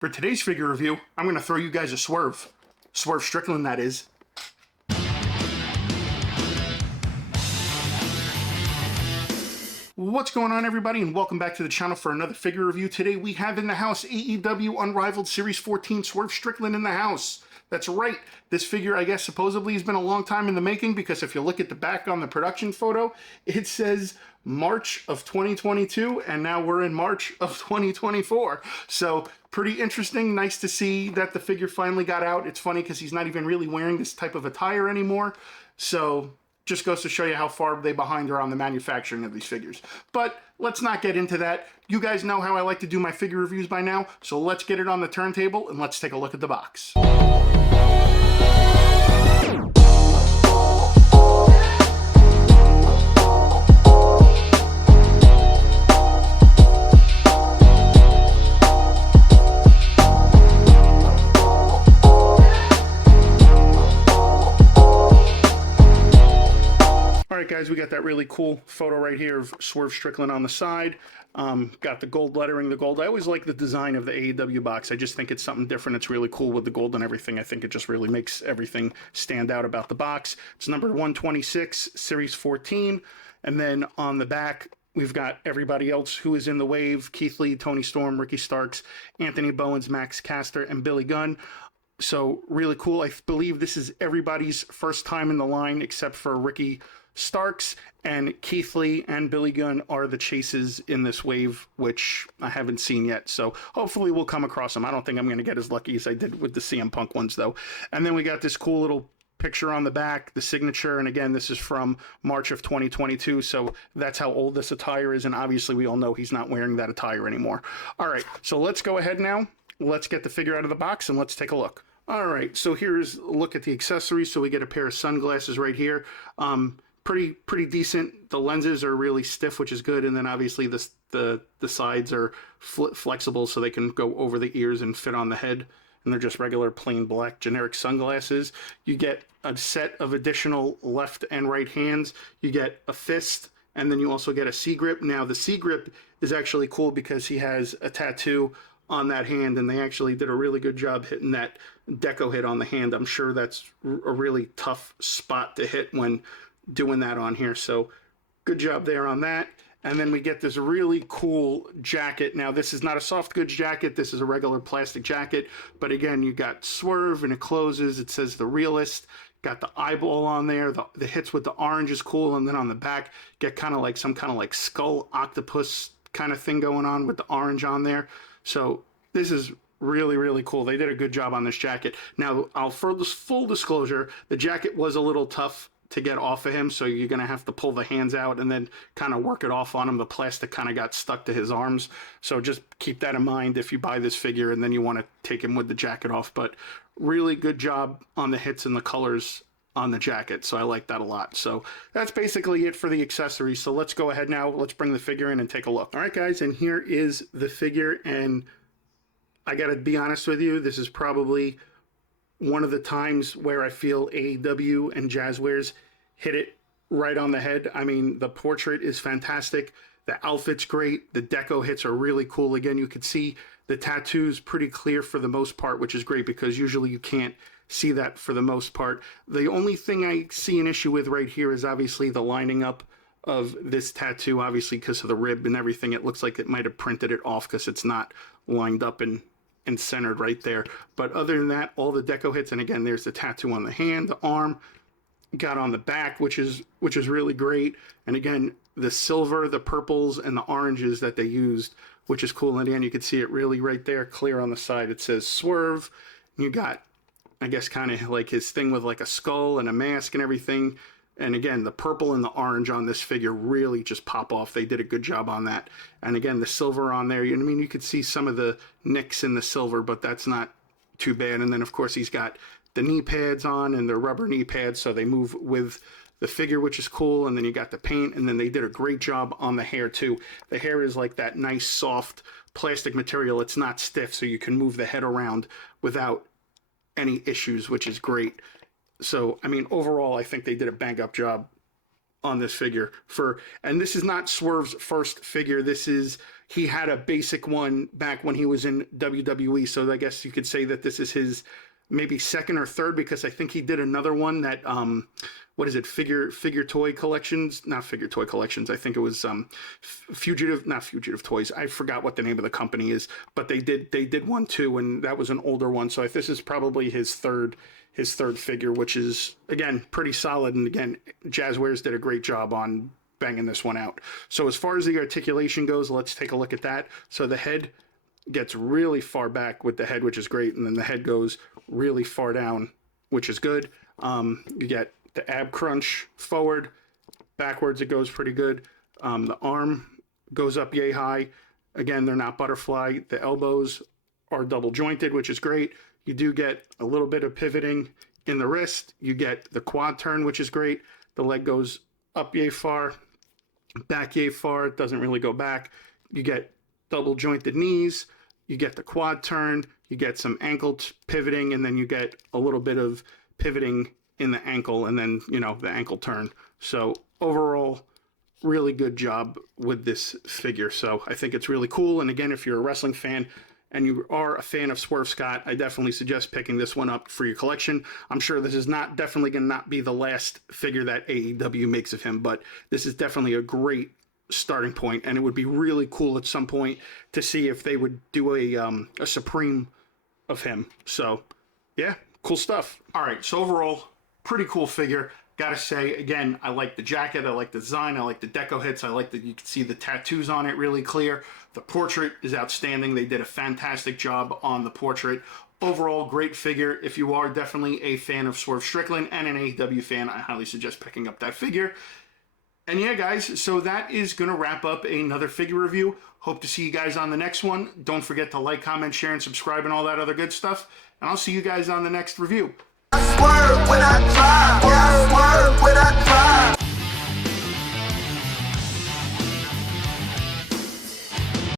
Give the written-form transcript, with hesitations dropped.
For today's figure review, I'm going to throw you guys a Swerve. Swerve Strickland, that is. What's going on, everybody, and welcome back to the channel for another figure review. Today we have in the house AEW Unrivaled Series 14 Swerve Strickland in the house. That's right. This figure, I guess, supposedly has been a long time in the making, because if you look at the back on the production photo, it says March of 2022, and now we're in March of 2024. So pretty interesting. Nice to see that the figure finally got out. It's funny because he's not even really wearing this type of attire anymore. So just goes to show you how far they behind are on the manufacturing of these figures. But let's not get into that. You guys know how I like to do my figure reviews by now, so let's get it on the turntable and let's take a look at the box. Guys, we got that really cool photo right here of Swerve Strickland on the side. Got the gold lettering, the gold. I always like the design of the AEW box. I just think it's something different. It's really cool with the gold and everything. I think it just really makes everything stand out about the box. It's numbered 126, Series 14. And then on the back, we've got everybody else who is in the wave: Keith Lee, Tony Storm, Ricky Starks, Anthony Bowens, Max Caster, and Billy Gunn. So really cool. I believe this is everybody's first time in the line except for Ricky Starks, and Keith Lee and Billy Gunn are the chases in this wave, which I haven't seen yet. So hopefully we'll come across them. I don't think I'm going to get as lucky as I did with the CM Punk ones, though. And then we got this cool little picture on the back, the signature. And again, this is from March of 2022. So that's how old this attire is. And obviously we all know he's not wearing that attire anymore. All right, so let's go ahead now. Let's get the figure out of the box and let's take a look. All right, so here's a look at the accessories. So we get a pair of sunglasses right here. Pretty decent. The lenses are really stiff, which is good, and then obviously the sides are flexible, so they can go over the ears and fit on the head. And they're just regular plain black generic sunglasses. You get a set of additional left and right hands. You get a fist, and then you also get a C grip. Now the C grip is actually cool because he has a tattoo on that hand, and they actually did a really good job hitting that deco hit on the hand. I'm sure that's a really tough spot to hit when doing that on here, so good job there on that. And then we get this really cool jacket. Now this is not a soft goods jacket, this is a regular plastic jacket, but again, you got Swerve and it closes. It says The Realist, got the eyeball on there. The hits with the orange is cool, and then on the back get kind of like some kind of like skull octopus kind of thing going on with the orange on there. So this is really cool. They did a good job on this jacket. Now for this full disclosure, the jacket was a little tough to get off of him, so you're gonna have to pull the hands out and then kind of work it off on him. The plastic kind of got stuck to his arms, so just keep that in mind if you buy this figure and then you want to take him with the jacket off. But really good job on the hits and the colors on the jacket, so I like that a lot. So that's basically it for the accessories. So let's go ahead now, let's bring the figure in and take a look. All right guys, and here is the figure, and I gotta be honest with you, this is probably one of the times where I feel AEW and Jazzwares hit it right on the head. I mean, the portrait is fantastic. The outfit's great. The deco hits are really cool. Again, you can see the tattoos pretty clear for the most part, which is great because usually you can't see that for the most part. The only thing I see an issue with right here is obviously the lining up of this tattoo, obviously because of the rib and everything. It looks like it might have printed it off because it's not lined up and centered right there. But other than that, all the deco hits, and again, there's the tattoo on the hand, the arm, got on the back, which is really great. And again, the silver, the purples, and the oranges that they used, which is cool. And again, you can see it really right there, clear on the side. It says Swerve. You got, I guess, kind of like his thing with like a skull and a mask and everything. And again, the purple and the orange on this figure really just pop off. They did a good job on that. And again, the silver on there, I mean, you could see some of the nicks in the silver, but that's not too bad. And then, of course, he's got the knee pads on, and they're rubber knee pads, so they move with the figure, which is cool. And then you got the paint, and then they did a great job on the hair, too. The hair is like that nice, soft plastic material. It's not stiff, so you can move the head around without any issues, which is great. So, I mean, overall, I think they did a bang-up job on this figure. And this is not Swerve's first figure. This is he had a basic one back when he was in WWE. So I guess you could say that this is his maybe second or third, because I think he did another one that what is it, figure toy collections, not figure toy collections, I think it was not Fugitive Toys, I forgot what the name of the company is, but they did one too, and that was an older one. So this is probably his third figure, which is again pretty solid. And again, Jazzwares did a great job on banging this one out. So as far as the articulation goes, let's take a look at that. So the head gets really far back with the head, which is great, and then the head goes really far down, which is good. You get the ab crunch forward, backwards it goes pretty good. The arm goes up yay high. Again, they're not butterfly. The elbows are double jointed, which is great. You do get a little bit of pivoting in the wrist. You get the quad turn, which is great. The leg goes up yay far, back yay far. It doesn't really go back. You get double jointed knees. You get the quad turn. You get some ankle pivoting, and then you get a little bit of pivoting in the ankle, and then, you know, the ankle turn. So overall, really good job with this figure. So I think it's really cool. And again, if you're a wrestling fan and you are a fan of Swerve Scott, I definitely suggest picking this one up for your collection. I'm sure this is definitely going to not be the last figure that AEW makes of him, but this is definitely a great starting point, and it would be really cool at some point to see if they would do a Supreme of him. So yeah, cool stuff. All right, so overall, pretty cool figure. Gotta say, again, I like the jacket, I like the design, I like the deco hits, I like that you can see the tattoos on it really clear. The portrait is outstanding. They did a fantastic job on the portrait. Overall, great figure. If you are definitely a fan of Swerve Strickland and an AEW fan, I highly suggest picking up that figure. And yeah, guys, so that is going to wrap up another figure review. Hope to see you guys on the next one. Don't forget to like, comment, share, and subscribe and all that other good stuff. And I'll see you guys on the next review. Swerve when I drive, yeah, swerve.